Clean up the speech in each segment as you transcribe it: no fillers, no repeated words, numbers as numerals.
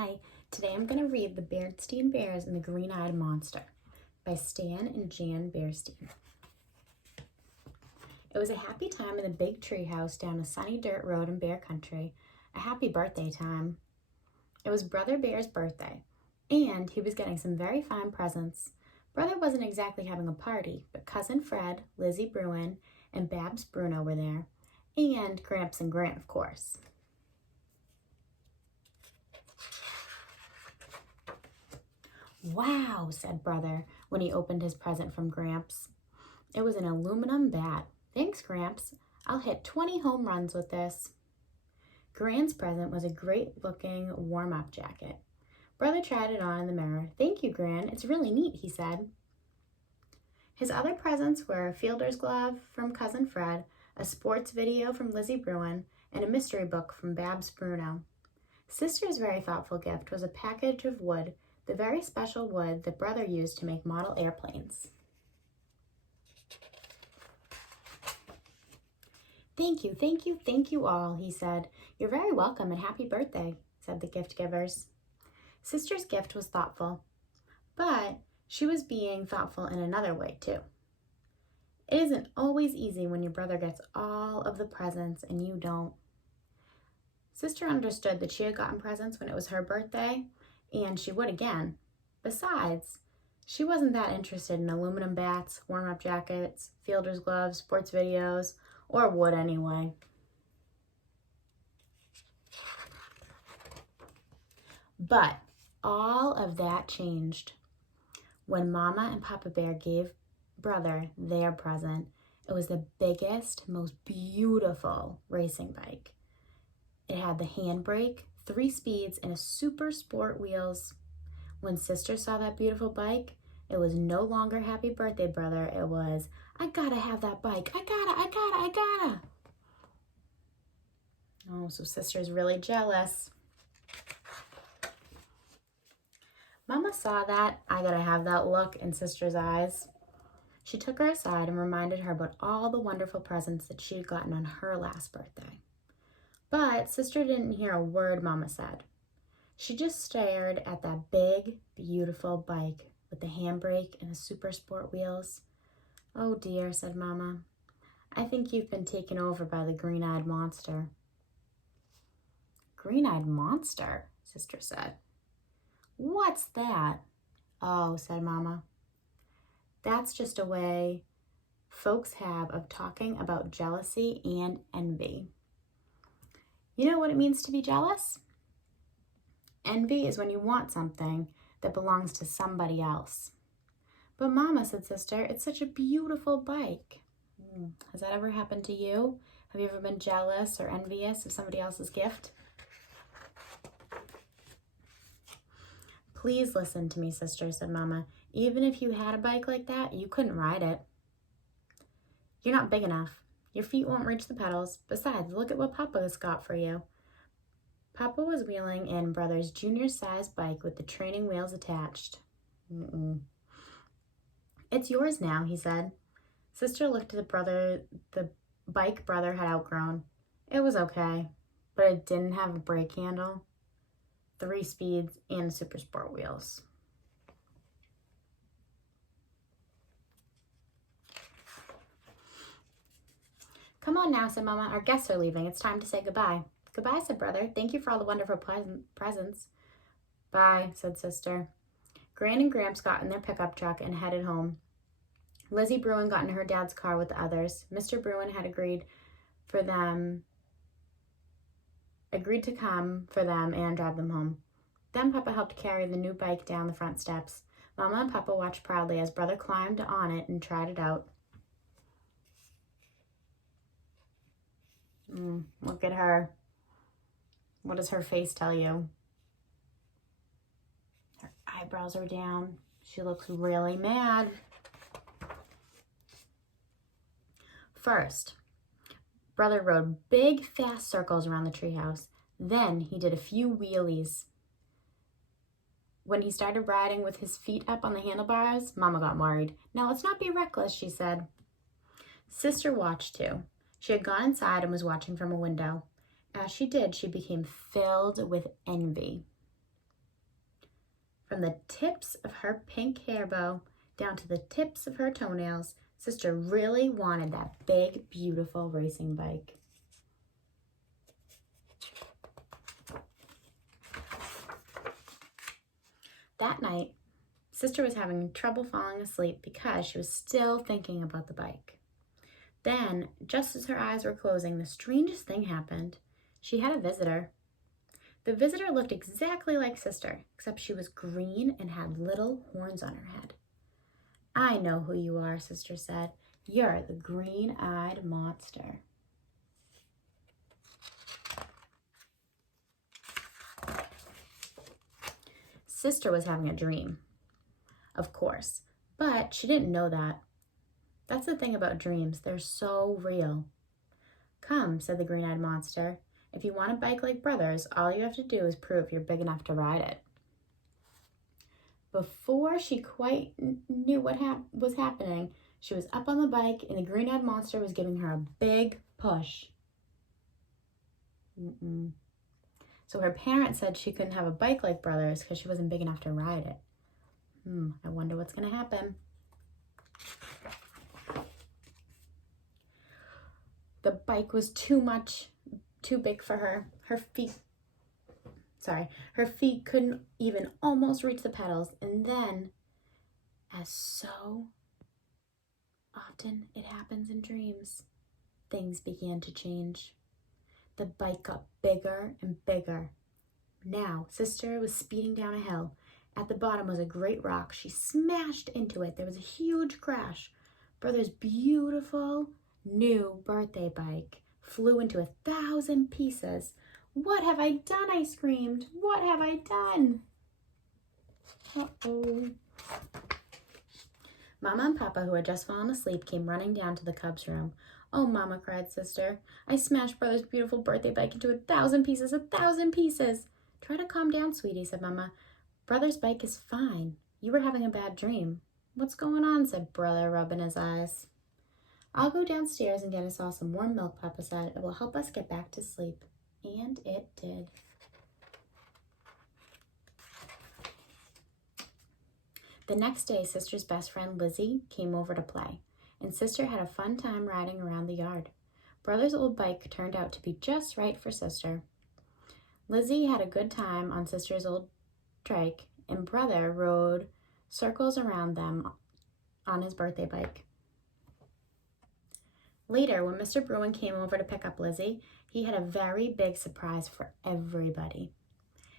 Hi, today I'm going to read The Berenstain Bears and the Green-Eyed Monster by Stan and Jan Berenstain. It was a happy time in the big tree house down a sunny dirt road in Bear Country, a happy birthday time. It was Brother Bear's birthday, and he was getting some very fine presents. Brother wasn't exactly having a party, but Cousin Fred, Lizzie Bruin, and Babs Bruno were there, and Gramps and Grant, of course. "Wow," said Brother when he opened his present from Gramps. It was an aluminum bat. "Thanks, Gramps. I'll hit 20 home runs with this." Grant's present was a great-looking warm-up jacket. Brother tried it on in the mirror. "Thank you, Grant. It's really neat," he said. His other presents were a fielder's glove from Cousin Fred, a sports video from Lizzie Bruin, and a mystery book from Babs Bruno. Sister's very thoughtful gift was a package of wood, the very special wood that Brother used to make model airplanes. "Thank you, thank you, thank you all," he said. "You're very welcome and happy birthday," said the gift givers. Sister's gift was thoughtful, but she was being thoughtful in another way too. It isn't always easy when your brother gets all of the presents and you don't. Sister understood that she had gotten presents when it was her birthday, and she would again. Besides, she wasn't that interested in aluminum bats, warm-up jackets, fielder's gloves, sports videos, or wood anyway. But all of that changed when Mama and Papa Bear gave Brother their present. It was the biggest, most beautiful racing bike. It had the handbrake, 3 speeds, and a super sport wheels. When Sister saw that beautiful bike, it was no longer happy birthday, Brother. It was, "I gotta have that bike. I gotta. Oh, so Sister's really jealous. Mama saw that "I gotta have that" look in Sister's eyes. She took her aside and reminded her about all the wonderful presents that she had gotten on her last birthday. But Sister didn't hear a word Mama said. She just stared at that big, beautiful bike with the handbrake and the super sport wheels. "Oh dear," said Mama. "I think you've been taken over by the green-eyed monster." "Green-eyed monster?" Sister said. "What's that?" "Oh," said Mama. "That's just a way folks have of talking about jealousy and envy. You know what it means to be jealous? Envy is when you want something that belongs to somebody else." "But Mama," said Sister, "it's such a beautiful bike." Has that ever happened to you? Have you ever been jealous or envious of somebody else's gift? "Please listen to me, Sister," said Mama. "Even if you had a bike like that, you couldn't ride it. You're not big enough. Your feet won't reach the pedals. Besides, look at what Papa's got for you." Papa was wheeling in Brother's junior-sized bike with the training wheels attached. "It's yours now," he said. Sister looked at the bike Brother had outgrown. It was okay, but it didn't have a brake handle, 3 speeds, and super sport wheels. "Come on now," said Mama. "Our guests are leaving. It's time to say goodbye." "Goodbye," said Brother. "Thank you for all the wonderful presents." "Bye," said Sister. Gran and Gramps got in their pickup truck and headed home. Lizzie Bruin got in her dad's car with the others. Mr. Bruin had agreed to come for them and drive them home. Then Papa helped carry the new bike down the front steps. Mama and Papa watched proudly as Brother climbed on it and tried it out. Look at her. What does her face tell you? Her eyebrows are down. She looks really mad. First, Brother rode big, fast circles around the treehouse. Then he did a few wheelies. When he started riding with his feet up on the handlebars, Mama got worried. "Now let's not be reckless," she said. Sister watched too. She had gone inside and was watching from a window. As she did, she became filled with envy. From the tips of her pink hair bow down to the tips of her toenails, Sister really wanted that big, beautiful racing bike. That night, Sister was having trouble falling asleep because she was still thinking about the bike. Then, just as her eyes were closing, the strangest thing happened. She had a visitor. The visitor looked exactly like Sister, except she was green and had little horns on her head. "I know who you are," Sister said. "You're the green-eyed monster." Sister was having a dream, of course, but she didn't know that. That's the thing about dreams, they're so real. "Come," said the green-eyed monster. "If you want a bike like Brothers, all you have to do is prove you're big enough to ride it." Before she quite knew what was happening, she was up on the bike and the green-eyed monster was giving her a big push. So her parents said she couldn't have a bike like Brothers because she wasn't big enough to ride it. I wonder what's going to happen. The bike was too big for her. Her feet couldn't even almost reach the pedals. And then, as so often it happens in dreams, things began to change. The bike got bigger and bigger. Now, Sister was speeding down a hill. At the bottom was a great rock. She smashed into it. There was a huge crash. Brother's beautiful new birthday bike flew into 1,000 pieces. "What have I done?" I screamed. "What have I done?" Uh-oh. Mama and Papa, who had just fallen asleep, came running down to the cub's room. "Oh, Mama," cried Sister, "I smashed Brother's beautiful birthday bike into 1,000 pieces, 1,000 pieces." "Try to calm down, sweetie," said Mama. "Brother's bike is fine. You were having a bad dream." "What's going on?" said Brother, rubbing his eyes. "I'll go downstairs and get us all some warm milk," Papa said. "It will help us get back to sleep." And it did. The next day, Sister's best friend Lizzie came over to play, and Sister had a fun time riding around the yard. Brother's old bike turned out to be just right for Sister. Lizzie had a good time on Sister's old trike, and Brother rode circles around them on his birthday bike. Later, when Mr. Bruin came over to pick up Lizzie, he had a very big surprise for everybody.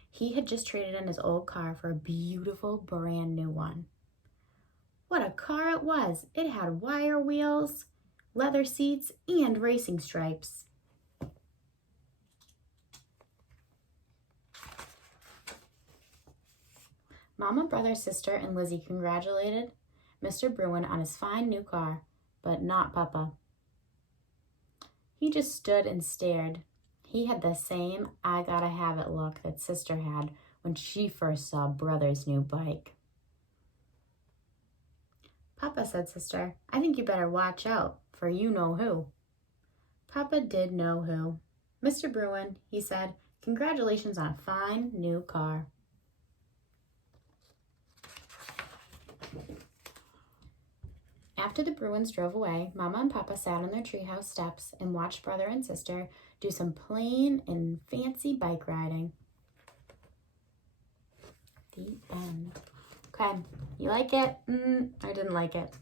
He had just traded in his old car for a beautiful brand new one. What a car it was! It had wire wheels, leather seats, and racing stripes. Mama, Brother, Sister, and Lizzie congratulated Mr. Bruin on his fine new car, but not Papa. He just stood and stared. He had the same "I gotta have it" look that Sister had when she first saw Brother's new bike. "Papa," said Sister, "I think you better watch out for you know who." Papa did know who. "Mr. Bruin," he said, "congratulations on a fine new car." After the Bruins drove away, Mama and Papa sat on their treehouse steps and watched Brother and Sister do some plain and fancy bike riding. The end. Okay, you like it? I didn't like it.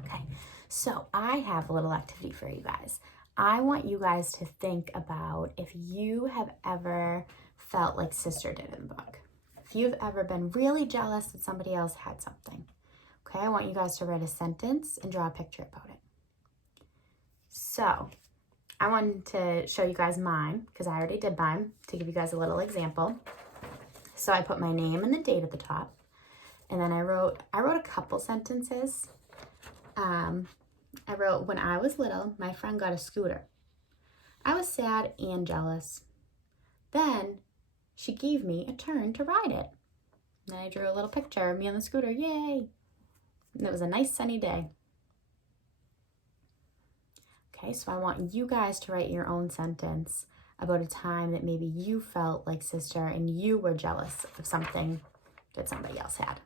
Okay, so I have a little activity for you guys. I want you guys to think about if you have ever felt like Sister did in the book. If you've ever been really jealous that somebody else had something. Okay, I want you guys to write a sentence and draw a picture about it. So, I wanted to show you guys mine, because I already did mine, to give you guys a little example. So I put my name and the date at the top, and then I wrote a couple sentences. I wrote, "When I was little, my friend got a scooter. I was sad and jealous. Then she gave me a turn to ride it." Then I drew a little picture of me on the scooter. Yay! And it was a nice sunny day. Okay, so I want you guys to write your own sentence about a time that maybe you felt like Sister and you were jealous of something that somebody else had.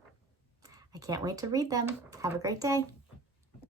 I can't wait to read them. Have a great day.